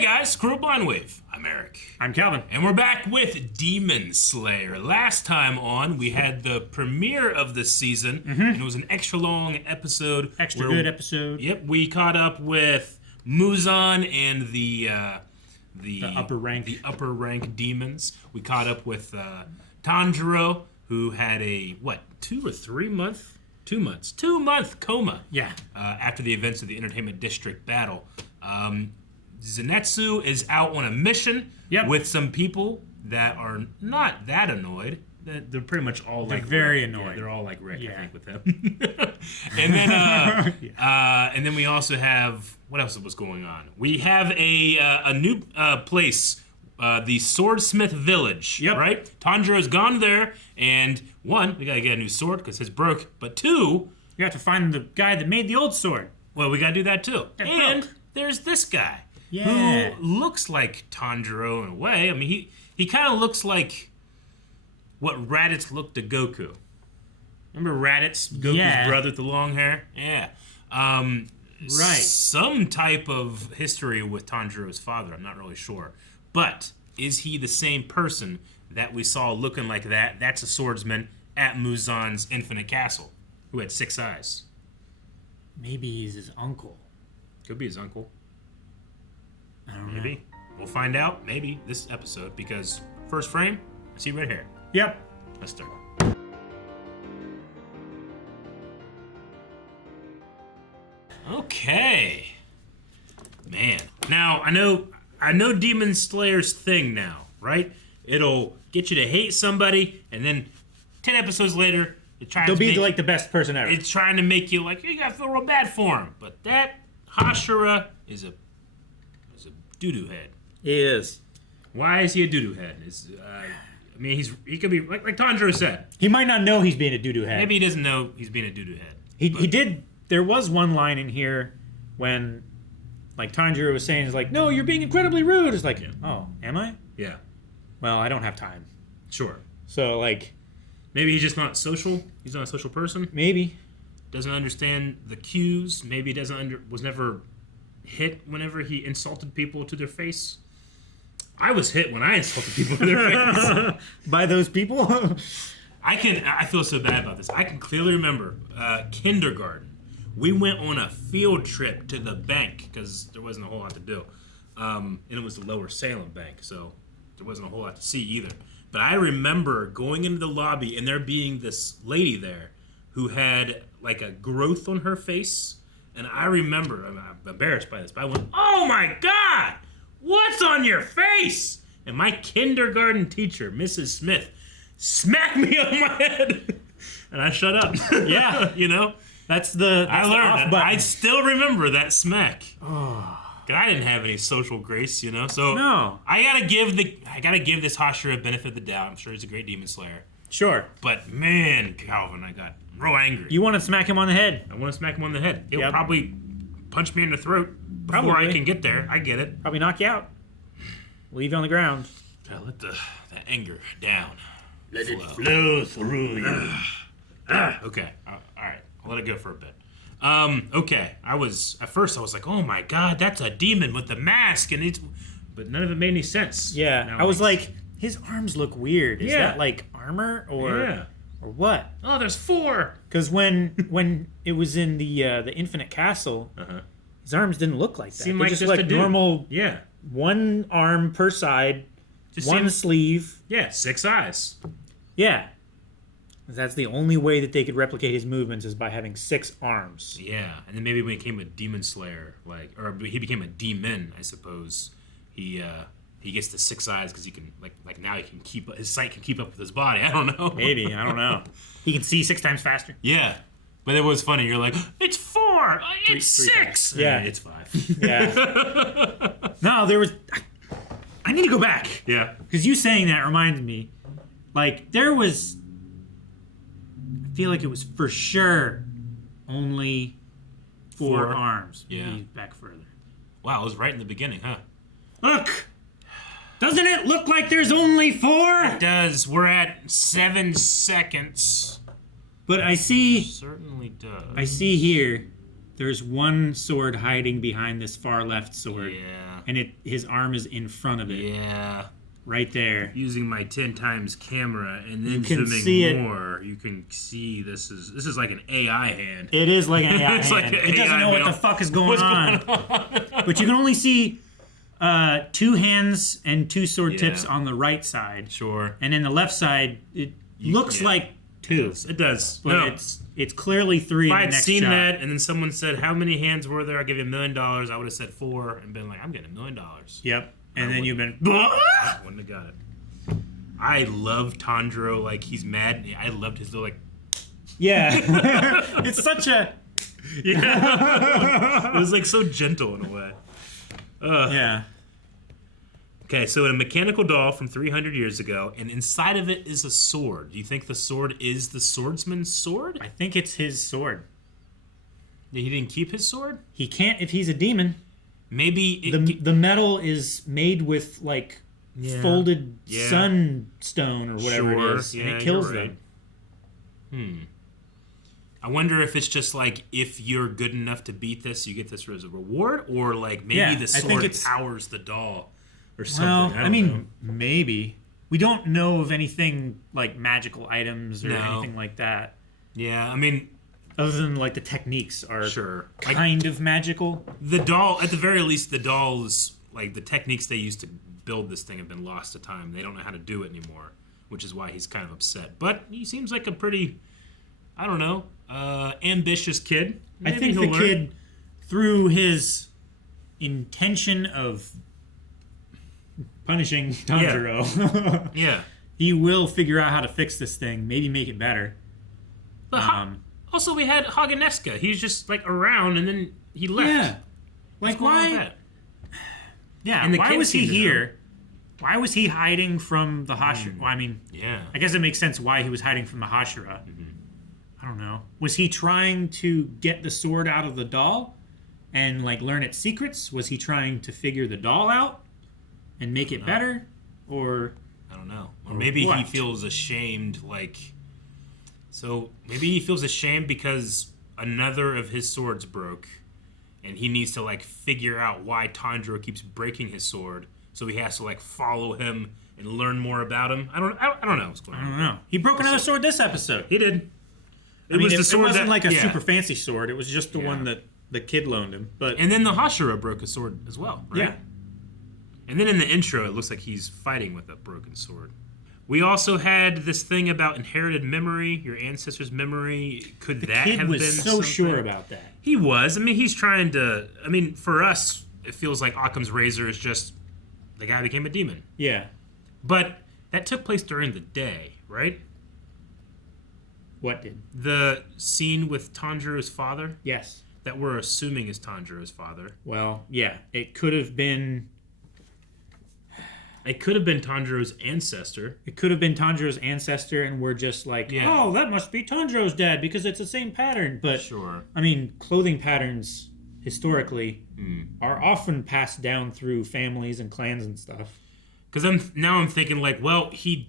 Hey guys, Crew Blind Wave. I'm Eric. I'm Calvin. And we're back with Demon Slayer. Last time on, we had the premiere of the season, and it was an extra long episode. Extra good episode. Yep, we caught up with Muzan and the upper rank. The upper rank demons. We caught up with Tanjiro, who had a, 2-month coma. Yeah. After the events of the Entertainment District battle. Zenitsu is out on a mission with some people that are not that annoyed. They're pretty much all like very Rick. annoyed. Yeah, they're all like Rick, I think, with him. And then we also have, what else was going on? We have a new place, the Swordsmith Village. Yep. Right? Tanjiro's gone there, and one, we gotta get a new sword because his broke. But two, you have to find the guy that made the old sword. Well, we gotta do that too. And broke. there's this guy. Yeah. Who looks like Tanjiro in a way. I mean, he kind of looks like what Raditz looked to Goku. Remember Raditz, Goku's brother with the long hair? Yeah. Right. Some type of history with Tanjiro's father. I'm not really sure. But is he the same person that we saw looking like that? That's a swordsman at Muzan's Infinite Castle who had 6 eyes. Maybe he's his uncle. Could be his uncle. I don't know. Maybe. We'll find out, maybe, this episode, because first frame, I see red hair. Yep. Let's start. Okay. Man. Now, I know Demon Slayer's thing now, right? It'll get you to hate somebody, and then 10 episodos later, they'll be like the best person ever. It's trying to make you like, you gotta feel real bad for him. But that Hashira is a doo-doo head. He is. Why is he a doo-doo head? I mean, he could be, like Tanjiro said. He might not know he's being a doo-doo head. Maybe he doesn't know he's being a doo-doo head. He did. There was one line in here when, like, Tanjiro was saying, "Is like, no, you're being incredibly rude." It's like, oh, am I? Yeah. Well, I don't have time. Sure. So, like, maybe he's just not social. He's not a social person. Maybe. Doesn't understand the cues. Maybe was never hit whenever he insulted people to their face. I was hit when I insulted people to their face. By those people? I feel so bad about this. I can clearly remember kindergarten. We went on a field trip to the bank because there wasn't a whole lot to do. And it was the Lower Salem Bank, so there wasn't a whole lot to see either. But I remember going into the lobby and there being this lady there who had like a growth on her face. And I remember, I'm embarrassed by this, but I went, "Oh my God, what's on your face?" And my kindergarten teacher, Mrs. Smith, smacked me on my head. And I shut up. Yeah. You know? That's I learned that. I I still remember that smack. Oh. I didn't have any social grace, you know? So no. I gotta give this Hashira a benefit of the doubt. I'm sure he's a great demon slayer. Sure. But man, Calvin, I got real angry. You want to smack him on the head? I want to smack him on the head. He'll probably punch me in the throat before I can get there. I get it. Probably knock you out. Leave you on the ground. Gotta let the anger down. Let it flow through you. Okay. All right. I'll let it go for a bit. Okay. At first I was like, oh my God, that's a demon with the mask, but none of it made any sense. Yeah. Now I was like, his arms look weird. Is that like armor or what? Oh, there's 4. Because when it was in the Infinite Castle, his arms didn't look like that. Seemed They like just just a dude. normal. Yeah. One arm per side, one sleeve. Yeah, 6 eyes. Yeah. That's the only way that they could replicate his movements is by having 6 arms. Yeah, and then maybe when he became a demon slayer, or he became a demon, I suppose. He gets the 6 eyes because he can like now he can his sight can keep up with his body. I don't know. Maybe, I don't know. He can see 6 times faster. Yeah, but it was funny. You're like, it's 4, it's 6. Yeah, it's 5. Yeah. No, there was. I need to go back. Yeah, because you saying that reminded me. Like there was. I feel like it was for sure only 4 arms. Yeah. Maybe back further. Wow, it was right in the beginning, huh? Look! Doesn't it look like there's only 4? It does. We're at 7 seconds. But I see... It certainly does. I see here There's one sword hiding behind this far left sword. Yeah. And his arm is in front of it. Yeah. Right there. Using my 10 times camera and then zooming more, you can see this is like an AI hand. It is like an AI It's hand. like an It doesn't AI know what the fuck is going on. But you can only see 2 hands and 2 sword tips on the right side. Sure. And in the left side, it looks like 2. It does. But it's clearly 3 If in I the had next seen shot. that and then someone said, how many hands were there? I'll give you $1 million. I would have said 4 and been like, I'm getting $1 million. Yep. And then you've been... I wouldn't have got it. I love Tanjiro, like, he's mad. I loved his little, like... Yeah. It's such a... Yeah. It was, like, so gentle in a way. Yeah. Okay, so a mechanical doll from 300 years ago, and inside of it is a sword. Do you think the sword is the swordsman's sword? I think it's his sword. He didn't keep his sword? He can't if he's a demon. Maybe... The metal is made with, like... folded sunstone or whatever it is, and it kills them. I wonder if it's just like, if you're good enough to beat this, you get this as a reward, or like maybe the sword powers the doll or something. Well, I mean, maybe. We don't know of anything like magical items or anything like that. Yeah, I mean, other than like the techniques are like, kind of magical. The doll, at the very least, the dolls, like the techniques they used to build this thing have been lost to time. They don't know how to do it anymore, which is why he's kind of upset. But he seems like a pretty, I don't know, ambitious kid. Maybe I think the kid, through his intention of punishing Tanjiro, he will figure out how to fix this thing, maybe make it better. But also, we had Haganezuka. He's just like around, and then he left. Yeah, like why? Yeah, and why was he here? Why was he hiding from the Hashira? Well, I mean, I guess it makes sense why he was hiding from the Hashira. I don't know. Was he trying to get the sword out of the doll and like learn its secrets? Was he trying to figure the doll out and make it better? Or I don't know. Or maybe he feels ashamed, like, so maybe he feels ashamed because another of his swords broke and he needs to like figure out why Tanjiro keeps breaking his sword. So he has to like follow him and learn more about him. I don't know what's going on. I don't know. He broke another sword this episode. He did. It wasn't like a super fancy sword. It was just the one that the kid loaned him. And then the Hashira broke a sword as well, right? Yeah. And then in the intro, it looks like he's fighting with a broken sword. We also had this thing about inherited memory, your ancestors' memory. Could that have been something? The kid was so sure about that. He was. I mean, he's trying to... I mean, for us, it feels like Occam's razor is just the guy became a demon. Yeah. But that took place during the day, right? What did? The scene with Tanjiro's father? Yes. That we're assuming is Tanjiro's father. Well, yeah. It could have been... It could have been Tanjiro's ancestor. It could have been Tanjiro's ancestor, and we're just like, oh, that must be Tanjiro's dad because it's the same pattern. But, I mean, clothing patterns, historically, are often passed down through families and clans and stuff. Because I'm thinking, like, well, he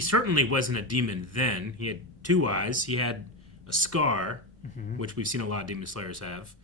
certainly wasn't a demon then. He had 2 eyes. He had a scar, which we've seen a lot of demon slayers have.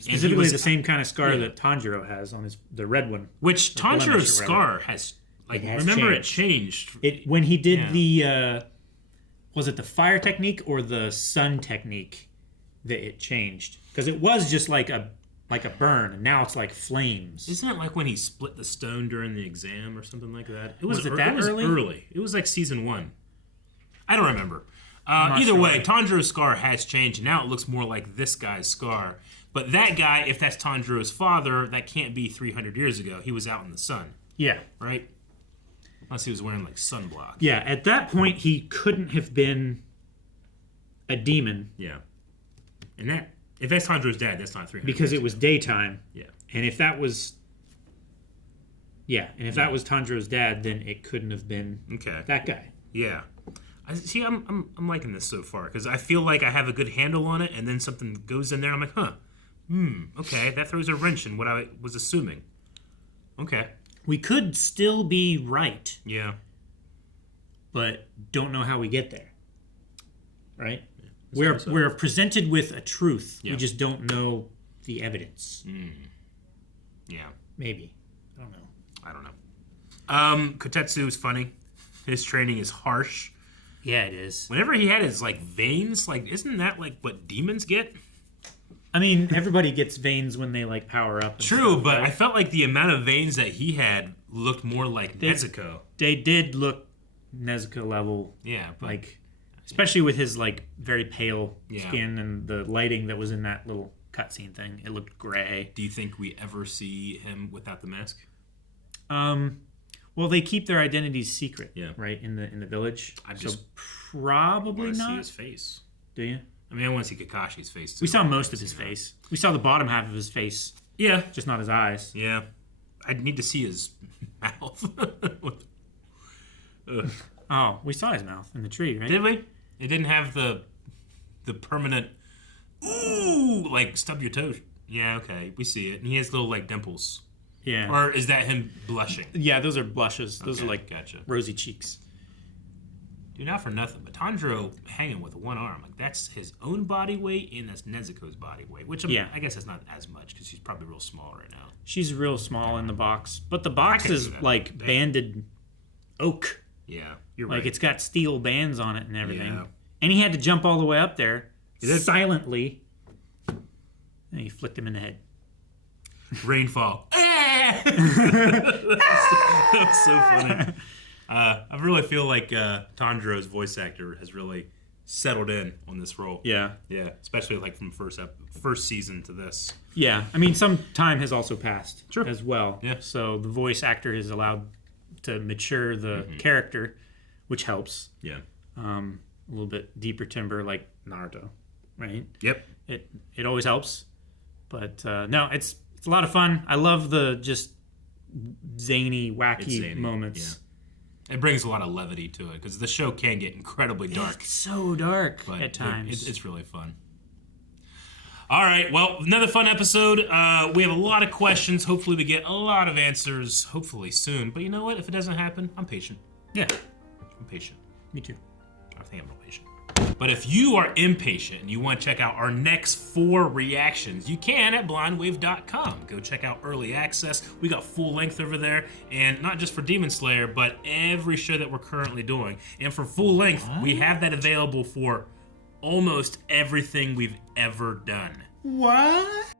Specifically the same kind of scar that Tanjiro has on the red one. Which Tanjiro's scar has, like, remember it changed. When he did the, was it the fire technique or the sun technique that it changed? Because it was just like a burn, and now it's like flames. Isn't it like when he split the stone during the exam or something like that? It was early? It was like season 1. I don't remember. Either way, Tanjiro's scar has changed, and now it looks more like this guy's scar. But that guy, if that's Tanjiro's father, that can't be 300 years ago. He was out in the sun. Yeah. Right? Unless he was wearing, like, sunblock. Yeah, at that point, he couldn't have been a demon. Yeah. And if that's Tanjiro's dad, that's not 300 because it was daytime. Yeah. And if that was... Yeah, and if that was Tanjiro's dad, then it couldn't have been that guy. Yeah. See, I'm liking this so far, because I feel like I have a good handle on it, and then something goes in there, and I'm like, okay, that throws a wrench in what I was assuming. Okay. We could still be right. Yeah. But don't know how we get there. Right? We're presented with a truth. Yeah. We just don't know the evidence. Yeah. Maybe. I don't know. Kotetsu is funny. His training is harsh. Yeah, it is. Whenever he had his like veins, like isn't that like what demons get? I mean, everybody gets veins when they like power up. True, stuff, but right? I felt like the amount of veins that he had looked more like Nezuko. They did look Nezuko level. Yeah, but, like especially with his like very pale Yeah. skin and the lighting that was in that little cutscene thing. It looked gray. do you think we ever see him without the mask? Well, they keep their identities secret, Yeah. right, in the village. I just probably want to see not. his face. Do you? I mean, I want to see Kakashi's face too. We saw most of his face. We saw the bottom half of his face, Yeah, just not his eyes. yeah. I need to see his mouth. Oh, we saw his mouth in the tree, right? Did we? It didn't have the permanent. Ooh, like stub your toes. Yeah, okay, we see it, and he has little like dimples. Yeah. Or is that him blushing? Yeah, those are blushes. Those Okay, are like gotcha. rosy cheeks. Dude, not for nothing, but Tanjiro hanging with one arm, like that's his own body weight and that's Nezuko's body weight, which Yeah. I guess that's not as much because she's probably real small right now. She's real small in the box, but the box can is do that. like banded oak. Yeah, you're Like right. it's got steel bands on it and everything. Yeah. And he had to jump all the way up there it- silently. And he flicked him in the head. Rainfall. That was so funny. I really feel like Tanjiro's voice actor has really settled in on this role. Yeah. Yeah, especially like from first season to this. Yeah. I mean, some time has also passed Sure. as well. Yeah. So the voice actor is allowed to mature the character, which helps. Yeah. A little bit deeper timber like Naruto, right? Yep. It always helps. But no, it's a lot of fun. I love the just zany, wacky moments. Yeah. It brings a lot of levity to it because the show can get incredibly dark. It's so dark But at times. it's really fun. All right, well, another fun episode. We have a lot of questions. Hopefully we get a lot of answers, hopefully soon. But you know what? If it doesn't happen, I'm patient. Yeah, I'm patient. me too. I think I'm real patient. But if you are impatient and you want to check out our next 4 reactions, you can at blindwave.com. Go check out Early Access. We got full length over there, and not just for Demon Slayer, but every show that we're currently doing. And for full length, we have that available for almost everything we've ever done. What?